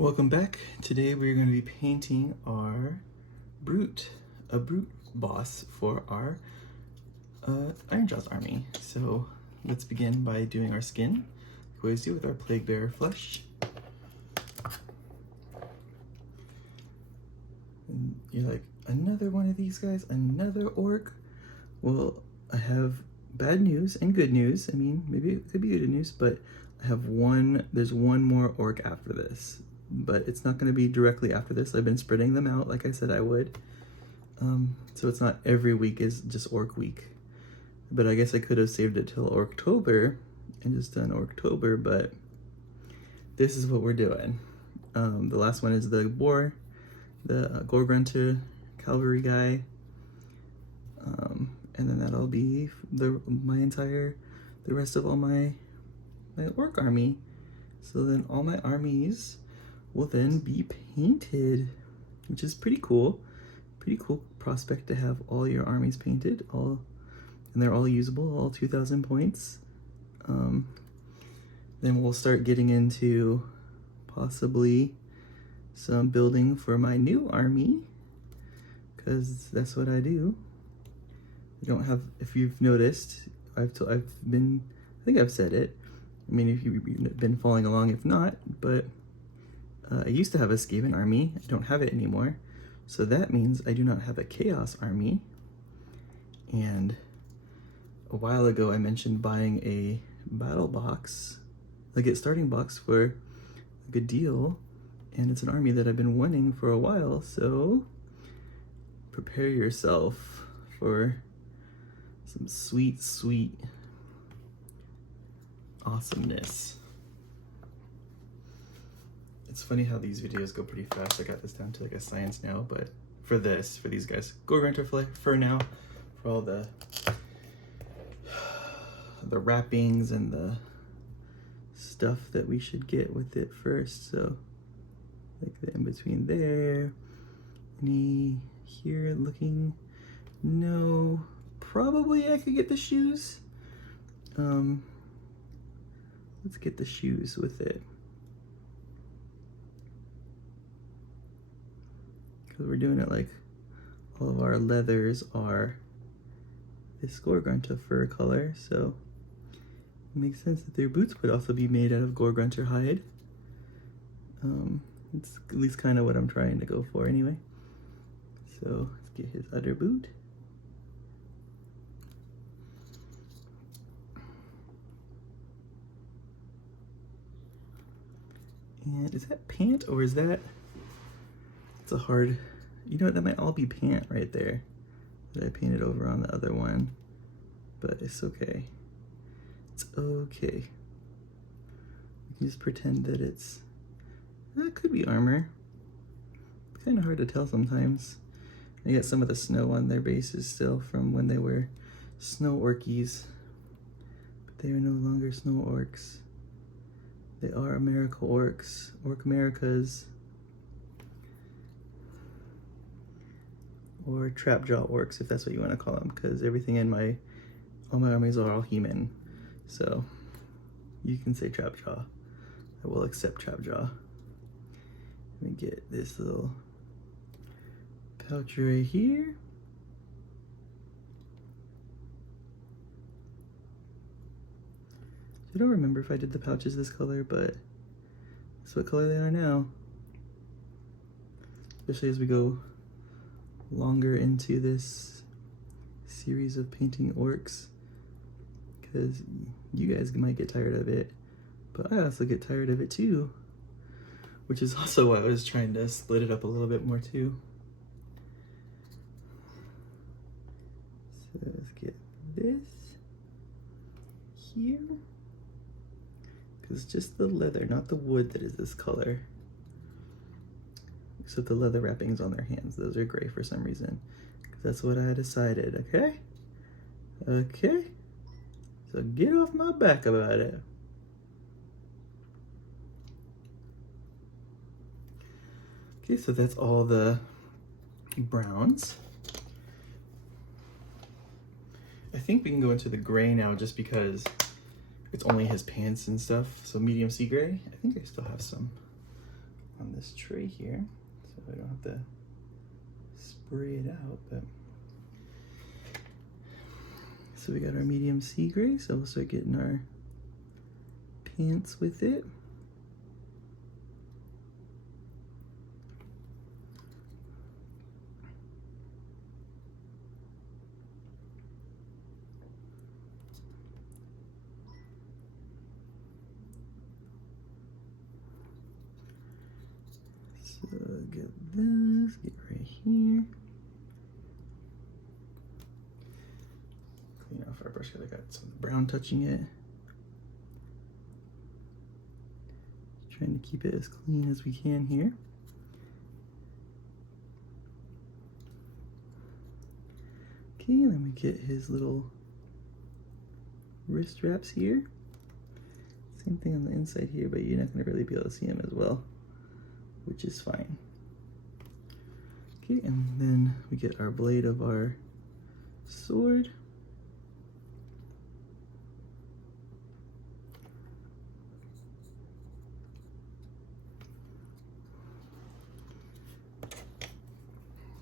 Welcome back. Today we're going to be painting our Brute, a Brute boss for our Ironjawz army. So let's begin by doing our skin. We always do with our Plague Bearer flesh. And you're like, another one of these guys? Another orc? Well, I have bad news and good news. I mean, maybe it could be good news, but I have there's one more orc after this. But it's not going to be directly after this. I've been spreading them out like I said I would. So it's not every week is just Orc week. But I guess I could have saved it till Orktober and just done Orktober, but this is what we're doing. The last one is the boar, the Gorgonzo cavalry guy. And then that'll be the rest of all my orc army. So then all my armies will then be painted, which is pretty cool. Pretty cool prospect to have all your armies painted, and they're all usable, all 2,000 points. Then we'll start getting into possibly some building for my new army, because that's what I do. I don't have, if you've noticed, I think I've said it. I mean, if you've been following along, if not, but I used to have a Skaven army. I don't have it anymore. So that means I do not have a Chaos army. And a while ago I mentioned buying a battle box, like a starting box for a good deal. And it's an army that I've been wanting for a while. So prepare yourself for some sweet, sweet awesomeness. It's funny how these videos go pretty fast. I got this down to like a science now, but for these guys, Gorgonzo for now, for all the wrappings and the stuff that we should get with it first. So like the in between there, any here looking, no, probably I could get the shoes. Let's get the shoes with it. We're doing it like all of our leathers are this Gorgonzo fur color, so it makes sense that their boots would also be made out of Gorgonzo hide. It's at least kind of what I'm trying to go for anyway. So let's get his other boot. And is that pant or is that? It's a hard, you know what, that might all be pant right there that I painted over on the other one, but it's okay. It's okay. You can just pretend that it could be armor. It's kind of hard to tell sometimes. I got some of the snow on their bases still from when they were snow orkies, but they are no longer snow orcs. They are America orcs, Orc Americas. Or trapjaw orcs, if that's what you want to call them, because everything in all my armies are all human. So you can say trapjaw. I will accept trapjaw. Let me get this little pouch right here. I don't remember if I did the pouches this color, but that's what color they are now. Especially as we go longer into this series of painting orcs, because you guys might get tired of it, but I also get tired of it too, which is also why I was trying to split it up a little bit more too. So let's get this here, because it's just the leather, not the wood, that is this color. Except the leather wrappings on their hands. Those are gray for some reason. Because that's what I decided, okay? Okay. So get off my back about it. Okay, so that's all the browns. I think we can go into the gray now just because it's only his pants and stuff. So medium sea gray. I think I still have some on this tray here, so I don't have to spray it out. But so we got our medium sea gray, so we'll start getting our pants with it. So get this, get right here. Clean off our brush because I got some brown touching it. Trying to keep it as clean as we can here. Okay, and then we get his little wrist wraps here. Same thing on the inside here, but you're not going to really be able to see him as well, which is fine. Okay, and then we get our blade of our sword.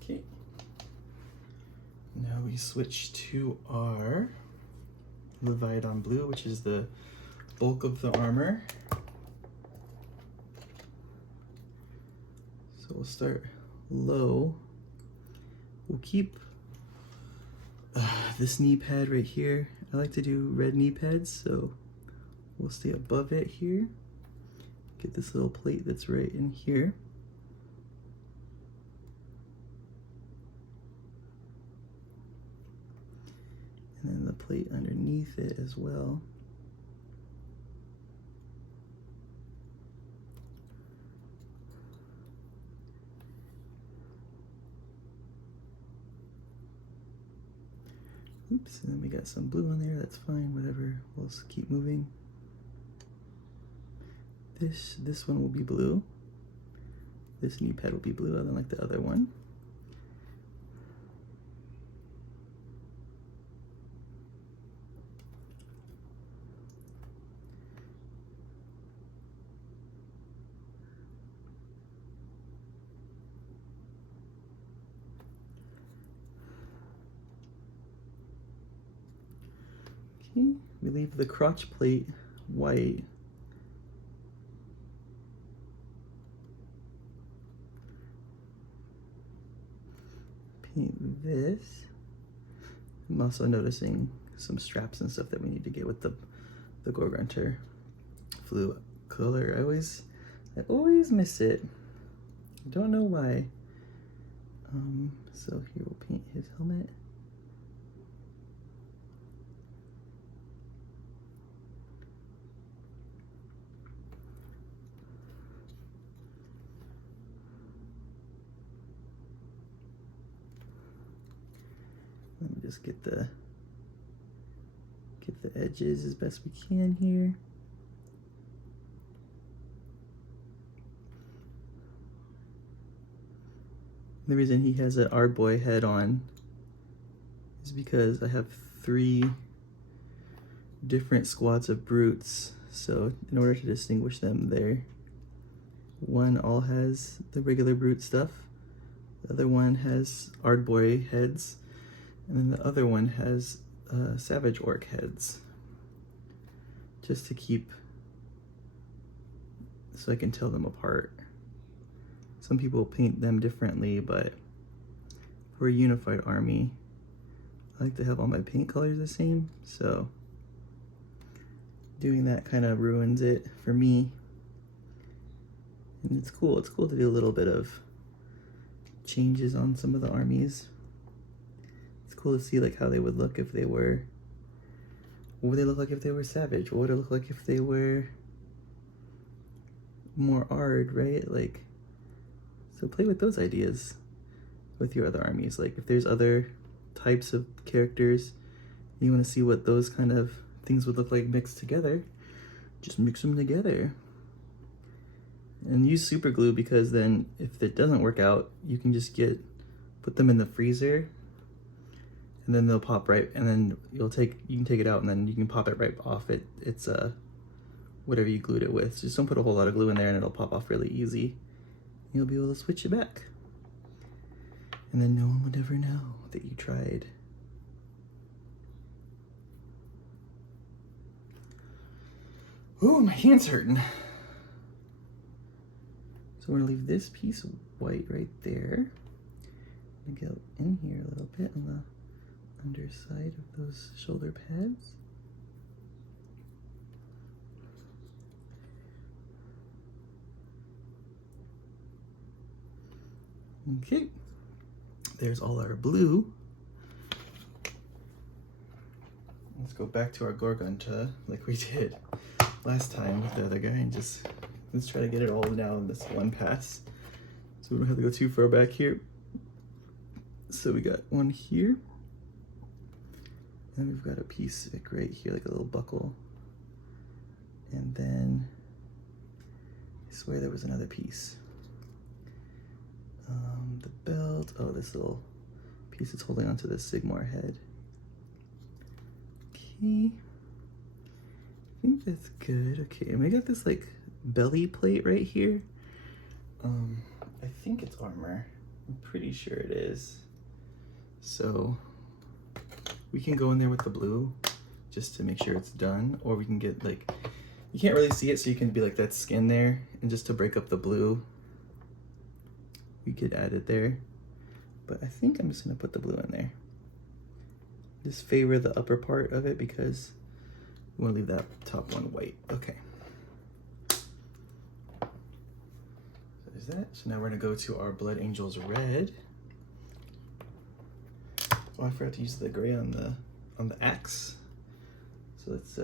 Okay. Now we switch to our Leviathan blue, which is the bulk of the armor. So we'll start low. We'll keep this knee pad right here. I like to do red knee pads, so we'll stay above it here. Get this little plate that's right in here. And then the plate underneath it as well. Oops, and then we got some blue on there, that's fine, whatever, we'll just keep moving. This one will be blue. This knee pad will be blue, unlike the other one. Okay, we leave the crotch plate white. Paint this. I'm also noticing some straps and stuff that we need to get with the Gorgonzo flu color. I always miss it. I don't know why. So here we'll paint his helmet. Let me just get the edges as best we can here. The reason he has an Ardboy head on is because I have 3 different squads of brutes. So in order to distinguish them, one all has the regular brute stuff, the other one has Ardboy heads, and then the other one has savage orc heads, just to keep, so I can tell them apart. Some people paint them differently, but for a unified army, I like to have all my paint colors the same, so doing that kind of ruins it for me. And it's cool to do a little bit of changes on some of the armies. It's cool to see like how they would look if they were, what would they look like if they were savage? What would it look like if they were more Ard, right? Like, so play with those ideas with your other armies. Like if there's other types of characters, you want to see what those kind of things would look like mixed together, just mix them together. And use super glue, because then if it doesn't work out, you can just put them in the freezer, and then they'll pop right, and then you can take it out and then you can pop it right off. It's whatever you glued it with. So just don't put a whole lot of glue in there and it'll pop off really easy. You'll be able to switch it back. And then no one would ever know that you tried. Ooh, my hand's hurting. So we're gonna leave this piece white right there. I'm gonna go in here a little bit on the underside of those shoulder pads. Okay, there's all our blue. Let's go back to our Gorgonzo like we did last time with the other guy and just let's try to get it all now in this one pass. So we don't have to go too far back here. So we got one here. And we've got a piece like right here, like a little buckle. And then I swear there was another piece. The belt, oh, this little piece is holding onto the Sigmar head. Okay, I think that's good. Okay, and we got this like belly plate right here. I think it's armor. I'm pretty sure it is. So we can go in there with the blue just to make sure it's done, or we can get like, you can't really see it, so you can be like, that's skin there, and just to break up the blue, we could add it there. But I think I'm just gonna put the blue in there. Just favor the upper part of it because we wanna leave that top one white. Okay. So there's that. So now we're gonna go to our Blood Angels red. Oh, I forgot to use the gray on the axe. So let's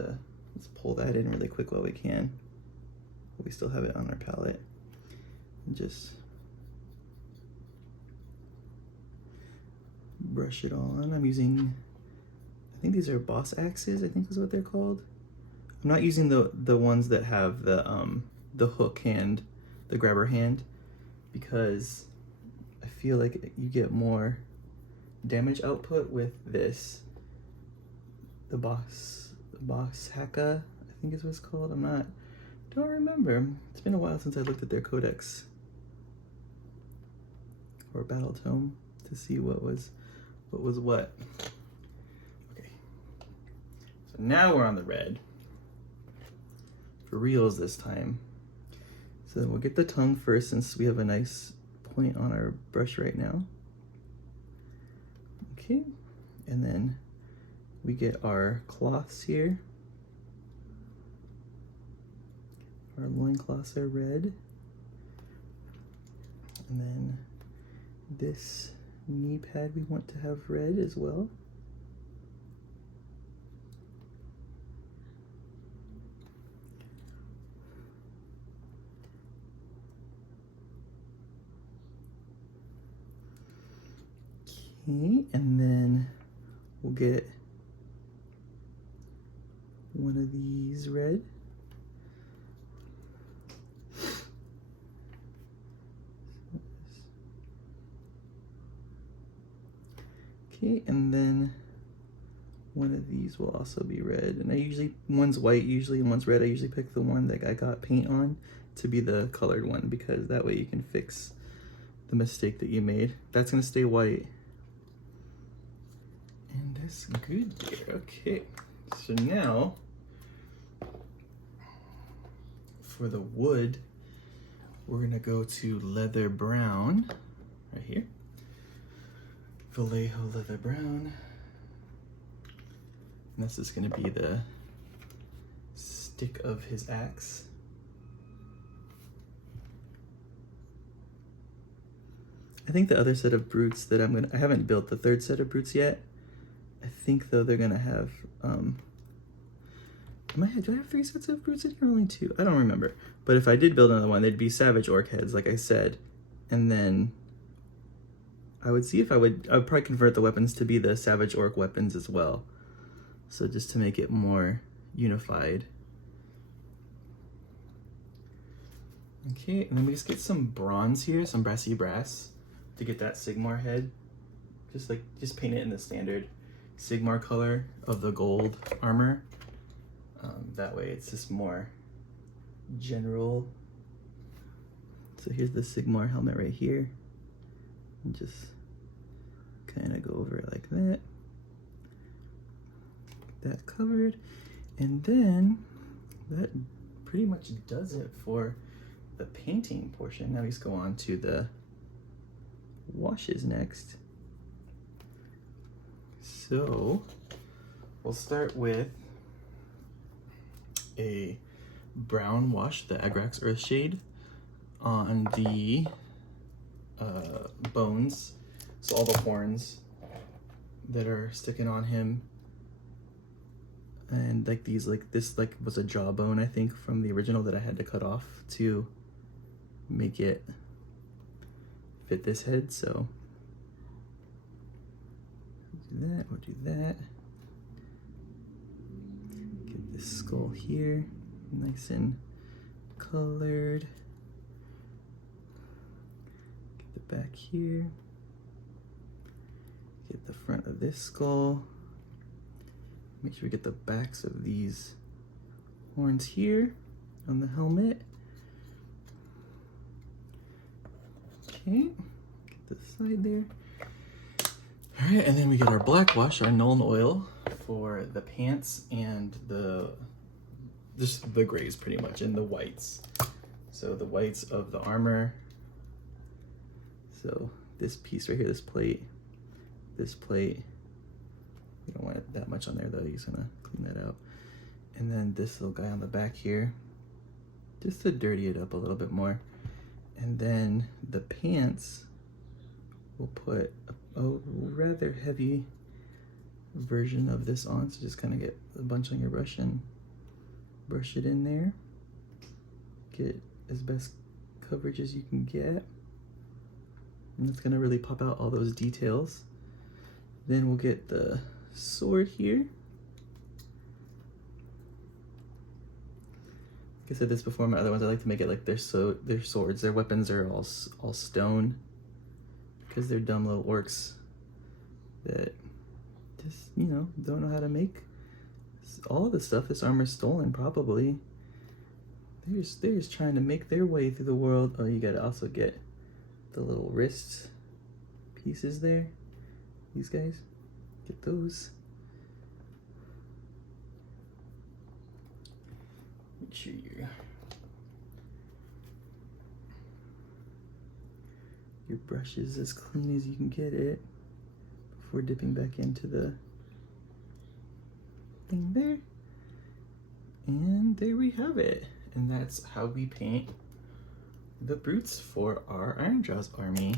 pull that in really quick while we can. We still have it on our palette. And just brush it on. I'm using, I think these are boss axes, I think is what they're called. I'm not using the ones that have the hook hand, the grabber hand, because I feel like you get more damage output with this. The boss haka, I think is what it's called. Don't remember. It's been a while since I looked at their codex or battle tome to see what was what. Okay, so now we're on the red for reals this time. So then we'll get the tongue first, since we have a nice point on our brush right now. Okay, and then we get our cloths here. Our loincloths are red. And then this knee pad we want to have red as well. Okay, and then we'll get one of these red. Okay, and then one of these will also be red. And I usually, one's white usually and one's red. I usually pick the one that I got paint on to be the colored one, because that way you can fix the mistake that you made. That's gonna stay white. And that's good there. Okay, so now for the wood, we're gonna go to leather brown right here. Vallejo leather brown. And this is gonna be the stick of his axe. I think the other set of brutes that I haven't built the third set of brutes yet. I think though they're gonna have, do I have 3 sets of brutes in here or only 2? I don't remember. But if I did build another one, they'd be savage orc heads, like I said. And then I would see if I would probably convert the weapons to be the savage orc weapons as well. So just to make it more unified. Okay, and then we just get some bronze here, some brassy brass, to get that Sigmar head. Just paint it in the standard Sigmar color of the gold armor. That way it's just more general. So here's the Sigmar helmet right here. And just kind of go over it like that. That covered. And then that pretty much does it for the painting portion. Now let's go on to the washes next. So we'll start with a brown wash, the Agrax Earthshade, on the bones. So all the horns that are sticking on him. And like these, like this, like was a jawbone, I think, from the original that I had to cut off to make it fit this head. So we'll do that. Get this skull here, nice and colored. Get the back here. Get the front of this skull. Make sure we get the backs of these horns here on the helmet. Okay, get the side there. All right, and then we get our black wash, our Nuln Oil for the pants and just the grays pretty much, and the whites. So the whites of the armor. So this piece right here, this plate. You don't want it that much on there though, you're just gonna clean that out. And then this little guy on the back here, just to dirty it up a little bit more. And then the pants, we'll put a rather heavy version of this on, so just kind of get a bunch on your brush and brush it in there. Get as best coverage as you can get. And it's gonna really pop out all those details. Then we'll get the sword here. Like I said this before, my other ones I like to make it like their swords, their weapons are all stone, because they're dumb little orcs that just, you know, don't know how to make all of the stuff. This armor's stolen probably. They're just trying to make their way through the world. Oh, you gotta also get the little wrist pieces there. These guys, get those. Make sure your brush is as clean as you can get it before dipping back into the thing there. And there we have it. And that's how we paint the brutes for our Ironjawz army.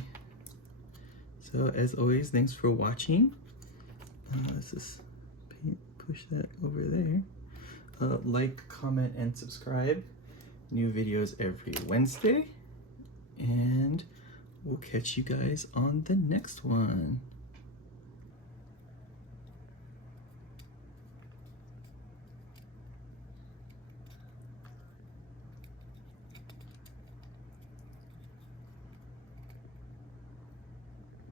So as always, thanks for watching. Let's just push that over there. Like, comment, and subscribe. New videos every Wednesday. And we'll catch you guys on the next one.